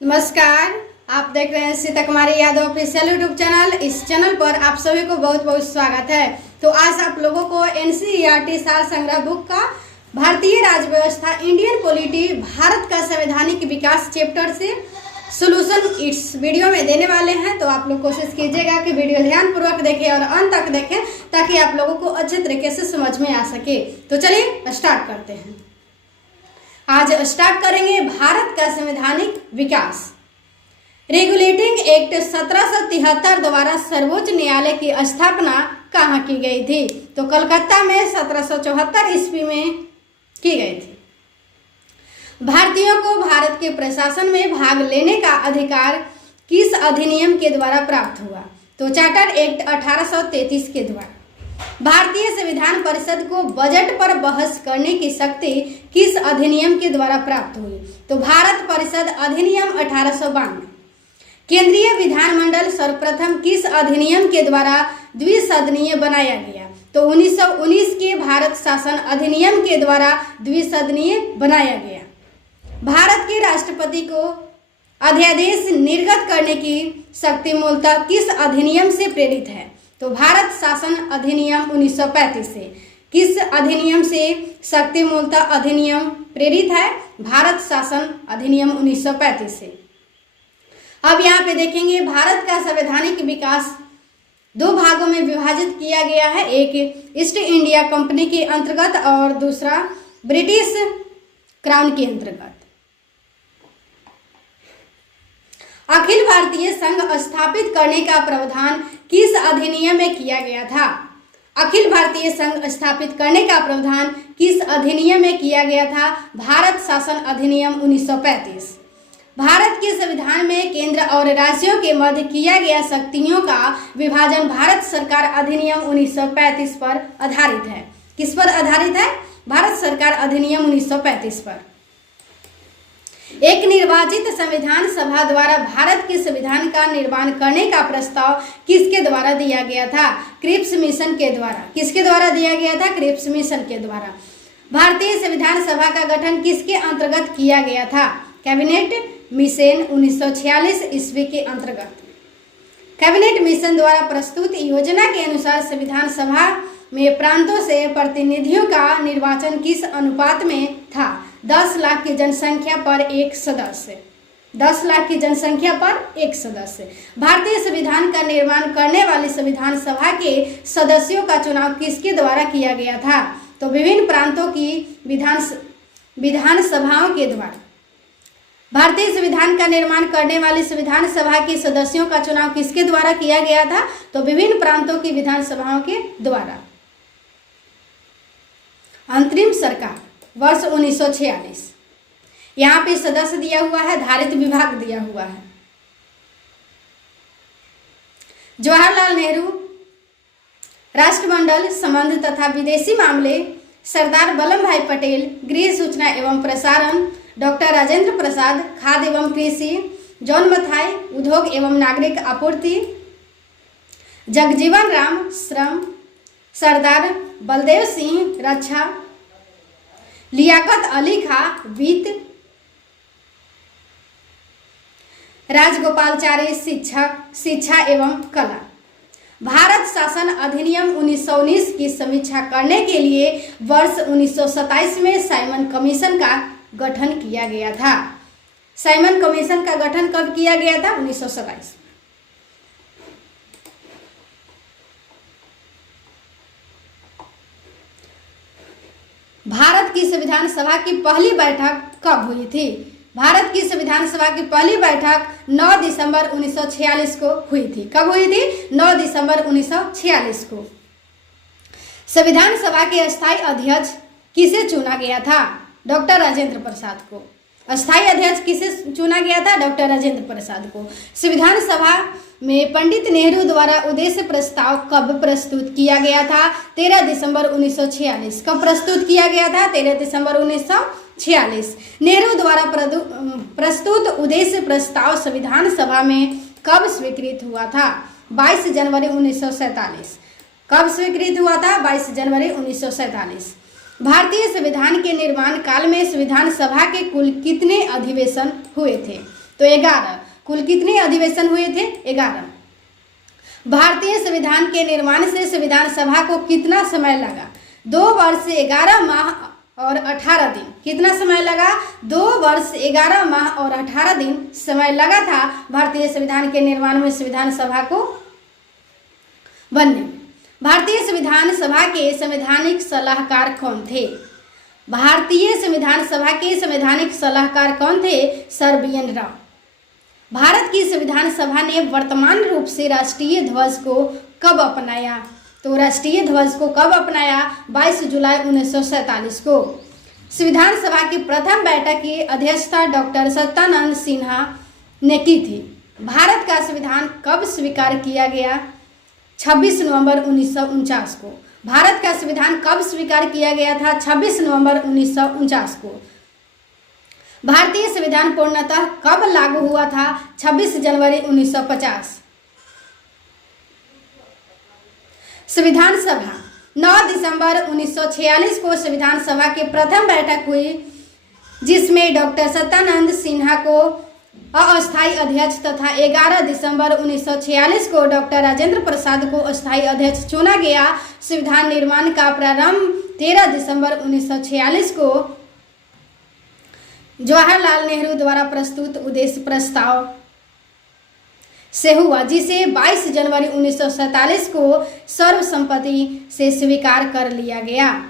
नमस्कार, आप देख रहे हैं सीता कुमारी यादव ऑफिशियल यूट्यूब चैनल। इस चैनल पर आप सभी को बहुत बहुत स्वागत है। तो आज आप लोगों को एनसीईआरटी सार संग्रह बुक का भारतीय राज्य व्यवस्था इंडियन पॉलिटी भारत का संवैधानिक विकास चैप्टर से सोल्यूशन इस वीडियो में देने वाले हैं। तो आप लोग कोशिश कीजिएगा कि वीडियो ध्यानपूर्वक देखें और अंत तक देखें ताकि आप लोगों को अच्छे तरीके से समझ में आ सके। तो चलिए स्टार्ट करते हैं। आज स्टार्ट करेंगे भारत का संवैधानिक विकास। रेगुलेटिंग एक्ट 1773 द्वारा सर्वोच्च न्यायालय की स्थापना कहाँ की गई थी? तो कलकत्ता में 1774 ईस्वी में की गई थी। भारतीयों को भारत के प्रशासन में भाग लेने का अधिकार किस अधिनियम के द्वारा प्राप्त हुआ? तो चार्टर एक्ट 1833 के द्वारा। भारतीय संविधान परिषद को बजट पर बहस करने की शक्ति किस अधिनियम के द्वारा प्राप्त हुई? तो भारत परिषद अधिनियम 1892। केंद्रीय विधानमंडल सर्वप्रथम किस अधिनियम के द्वारा द्विसदनीय बनाया गया? तो 1919 के भारत शासन अधिनियम के द्वारा द्विसदनीय बनाया गया। भारत के राष्ट्रपति को अध्यादेश निर्गत करने की शक्ति मूलतः किस अधिनियम से प्रेरित है? तो भारत शासन अधिनियम 1935 से। किस अधिनियम से शक्ति मूलतः अधिनियम प्रेरित है? भारत शासन अधिनियम 1935 से। अब यहाँ पे देखेंगे भारत का संवैधानिक विकास दो भागों में विभाजित किया गया है। एक ईस्ट इंडिया कंपनी के अंतर्गत और दूसरा ब्रिटिश क्राउन के अंतर्गत। अखिल भारतीय संघ स्थापित करने का प्रावधान किस अधिनियम में किया गया था? अखिल भारतीय संघ स्थापित करने का प्रावधान किस अधिनियम में किया गया था? भारत शासन अधिनियम 1935। भारत के संविधान में केंद्र और राज्यों के मध्य किया गया शक्तियों का विभाजन भारत सरकार अधिनियम 1935 पर आधारित है। किस पर आधारित है? भारत सरकार अधिनियम 1935 पर। एक निर्वाचित संविधान सभा द्वारा भारत के संविधान का निर्माण करने का प्रस्ताव किसके द्वारा दिया गया था? क्रिप्स मिशन के द्वारा। किसके द्वारा दिया गया था? क्रिप्स मिशन के द्वारा। भारतीय संविधान सभा का गठन किसके अंतर्गत किया गया था? कैबिनेट मिशन 1946 ईस्वी के अंतर्गत। कैबिनेट मिशन द्वारा प्रस्तुत योजना के अनुसार संविधान सभा में प्रांतों से प्रतिनिधियों का निर्वाचन किस अनुपात में था? 10 लाख की जनसंख्या पर एक सदस्य। 10 लाख की जनसंख्या पर एक सदस्य। भारतीय संविधान का निर्माण करने वाली संविधान सभा के सदस्यों का चुनाव किसके द्वारा किया गया था? तो विभिन्न प्रांतों की विधान सभाओं के द्वारा। भारतीय संविधान का निर्माण करने वाली संविधान सभा के सदस्यों का चुनाव किसके द्वारा किया गया था? तो विभिन्न प्रांतों की विधानसभाओं के द्वारा। अंतरिम सरकार वर्ष 1946। यहाँ पे सदस्य दिया हुआ है, धारित विभाग दिया हुआ है। जवाहरलाल नेहरू राष्ट्रमंडल संबंध तथा विदेशी मामले, सरदार वल्लभ भाई पटेल गृह सूचना एवं प्रसारण, डॉक्टर राजेंद्र प्रसाद खाद्य एवं कृषि, जॉन मथाई उद्योग एवं नागरिक आपूर्ति, जगजीवन राम श्रम, सरदार बलदेव सिंह रक्षा, लियाकत अली खां वित्त, राजगोपालचारी शिक्षा एवं कला। भारत शासन अधिनियम 1919 की समीक्षा करने के लिए वर्ष 1927 में साइमन कमीशन का गठन किया गया था। साइमन कमीशन का गठन कब किया गया था? 1927। भारत की संविधान सभा की पहली बैठक कब हुई थी? भारत की संविधान सभा की पहली बैठक 9 दिसंबर 1946 को हुई थी। कब हुई थी? 9 दिसंबर 1946 को। संविधान सभा के अस्थायी अध्यक्ष किसे चुना गया था? डॉक्टर राजेंद्र प्रसाद को। अस्थायी अध्यक्ष किसे चुना गया था? डॉक्टर राजेंद्र प्रसाद को। संविधान सभा में पंडित नेहरू द्वारा उद्देश्य प्रस्ताव कब प्रस्तुत किया गया था? 13 दिसंबर 1946। कब प्रस्तुत किया गया था? 13 दिसंबर 1946। नेहरू द्वारा प्रस्तुत उद्देश्य प्रस्ताव संविधान सभा में कब स्वीकृत हुआ था? 22 जनवरी 1947। कब स्वीकृत हुआ था? 22 जनवरी 1947। भारतीय संविधान के निर्माण काल में संविधान सभा के कुल कितने अधिवेशन हुए थे? तो 11। कुल कितने अधिवेशन हुए थे? 11। भारतीय संविधान के निर्माण से संविधान सभा को कितना समय लगा? 2 वर्ष 11 माह और 18 दिन। कितना समय लगा? 2 वर्ष 11 माह और 18 दिन समय लगा था भारतीय संविधान के निर्माण में, संविधान सभा को बनने में। भारतीय संविधान सभा के संवैधानिक सलाहकार कौन थे? भारतीय संविधान सभा के संवैधानिक सलाहकार कौन थे? Sir BN Rao. भारत की संविधान सभा ने वर्तमान रूप से राष्ट्रीय ध्वज को कब अपनाया? तो राष्ट्रीय ध्वज को कब अपनाया? 22 जुलाई 1947 को। संविधान सभा की प्रथम बैठक की अध्यक्षता डॉक्टर सत्यानंद सिन्हा ने की थी। भारत का संविधान कब स्वीकार किया गया? 26 नवंबर 1949 को। भारत का संविधान कब स्वीकार किया गया था? 26 नवंबर 1949 को। भारतीय संविधान पूर्णतः कब लागू हुआ था? 26 जनवरी 1950। संविधान सभा 9 दिसंबर 1946 को संविधान सभा की प्रथम बैठक हुई, जिसमें डॉक्टर सत्यानंद सिन्हा को अस्थायी अध्यक्ष तथा 11 दिसंबर 1946 को डॉक्टर राजेंद्र प्रसाद को अस्थायी अध्यक्ष चुना गया। संविधान निर्माण का प्रारंभ 13 दिसंबर 1946 को जवाहरलाल नेहरू द्वारा प्रस्तुत उद्देश्य प्रस्ताव से हुआ, जिसे 22 जनवरी 1947 को सर्वसम्मति से स्वीकार कर लिया गया।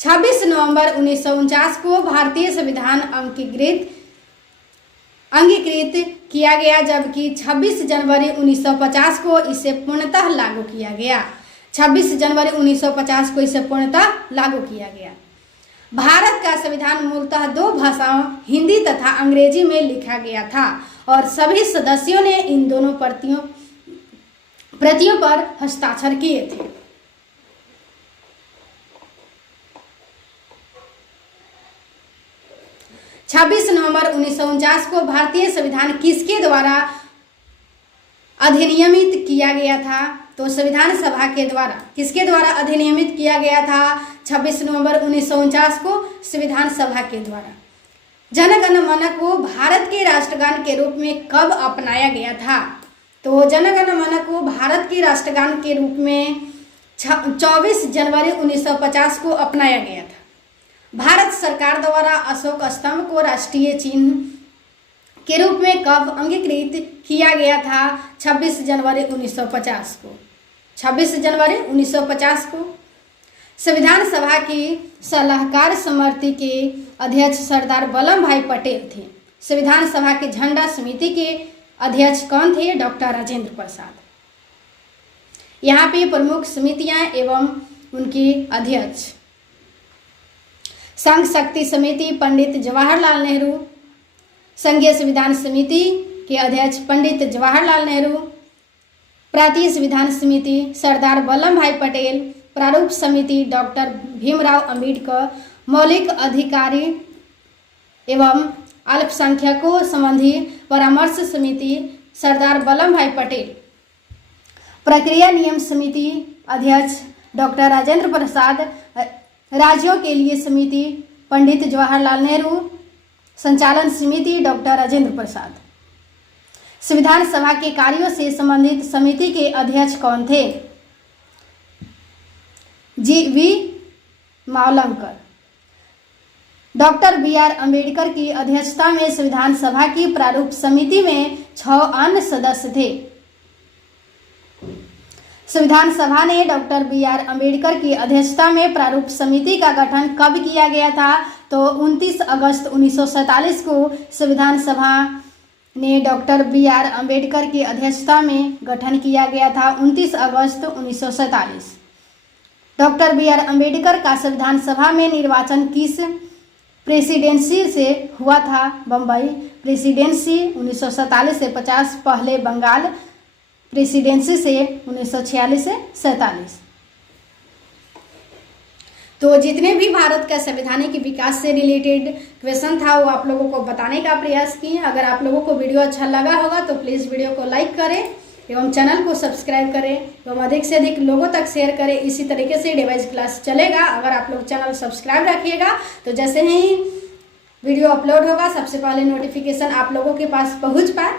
26 नवंबर 1949 को भारतीय संविधान अंगीकृत किया गया, जबकि 26 जनवरी 1950 को इसे पूर्णतः लागू किया गया। 26 जनवरी 1950 को इसे पूर्णतः लागू किया गया। भारत का संविधान मूलतः 2 भाषाओं हिंदी तथा अंग्रेजी में लिखा गया था और सभी सदस्यों ने इन दोनों प्रतियों पर हस्ताक्षर किए थे। छब्बीस नवंबर 1949 को भारतीय संविधान किसके द्वारा अधिनियमित किया गया था? तो संविधान सभा के द्वारा। किसके द्वारा अधिनियमित किया गया था? 26 नवंबर 1949 को संविधान सभा के द्वारा। जन गण मन को भारत के राष्ट्रगान के रूप में कब अपनाया गया था? तो जन गण मन को भारत के राष्ट्रगान के रूप में 24 जनवरी 1950 को अपनाया गया था। भारत सरकार द्वारा अशोक स्तंभ को राष्ट्रीय चिन्ह के रूप में कब अंगीकृत किया गया था? 26 जनवरी 1950 को। 26 जनवरी 1950 को। संविधान सभा की सलाहकार समिति के अध्यक्ष सरदार वल्लभ भाई पटेल थे। संविधान सभा की झंडा समिति के अध्यक्ष कौन थे? डॉक्टर राजेंद्र प्रसाद। यहाँ पे प्रमुख समितियां एवं उनकी अध्यक्ष: संघ शक्ति समिति पंडित जवाहरलाल नेहरू, संघीय संविधान समिति के अध्यक्ष पंडित जवाहरलाल नेहरू, प्रांतीय संविधान समिति सरदार वल्लभ भाई पटेल, प्रारूप समिति डॉक्टर भीमराव अंबेडकर, मौलिक अधिकारी एवं अल्पसंख्यकों संबंधी परामर्श समिति सरदार वल्लभ भाई पटेल, प्रक्रिया नियम समिति अध्यक्ष डॉक्टर राजेंद्र प्रसाद, राज्यों के लिए समिति पंडित जवाहरलाल नेहरू, संचालन समिति डॉक्टर राजेंद्र प्रसाद। संविधान सभा के कार्यों से संबंधित समिति के अध्यक्ष कौन थे? GV Mavalankar. Doctor BR Ambedkar की अध्यक्षता में संविधान सभा की प्रारूप समिति में 6 अन्य सदस्य थे। संविधान सभा ने डॉक्टर BR अंबेडकर की अध्यक्षता में प्रारूप समिति का गठन कब किया गया था? तो 29 अगस्त 1947 को संविधान सभा ने डॉक्टर BR अंबेडकर की अध्यक्षता में गठन किया गया था। 29 अगस्त 1947। डॉक्टर BR अंबेडकर का संविधान सभा में निर्वाचन किस प्रेसिडेंसी से हुआ था? बम्बई प्रेसिडेंसी 1947 से 50, पहले बंगाल प्रेसिडेंसी से 1946 से 47। तो जितने भी भारत का संवैधानिक विकास से रिलेटेड क्वेश्चन था वो आप लोगों को बताने का प्रयास किए। अगर आप लोगों को वीडियो अच्छा लगा होगा तो प्लीज़ वीडियो को लाइक करें एवं चैनल को सब्सक्राइब करें एवं अधिक से अधिक लोगों तक शेयर करें। इसी तरीके से डिवाइस क्लास चलेगा। अगर आप लोग चैनल सब्सक्राइब रखिएगा तो जैसे ही वीडियो अपलोड होगा सबसे पहले नोटिफिकेशन आप लोगों के पास पहुंच पाए।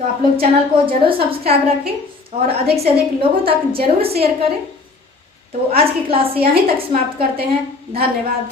तो आप लोग चैनल को जरूर सब्सक्राइब रखें और अधिक से अधिक लोगों तक जरूर शेयर करें। तो आज की क्लास यहीं तक समाप्त करते हैं। धन्यवाद।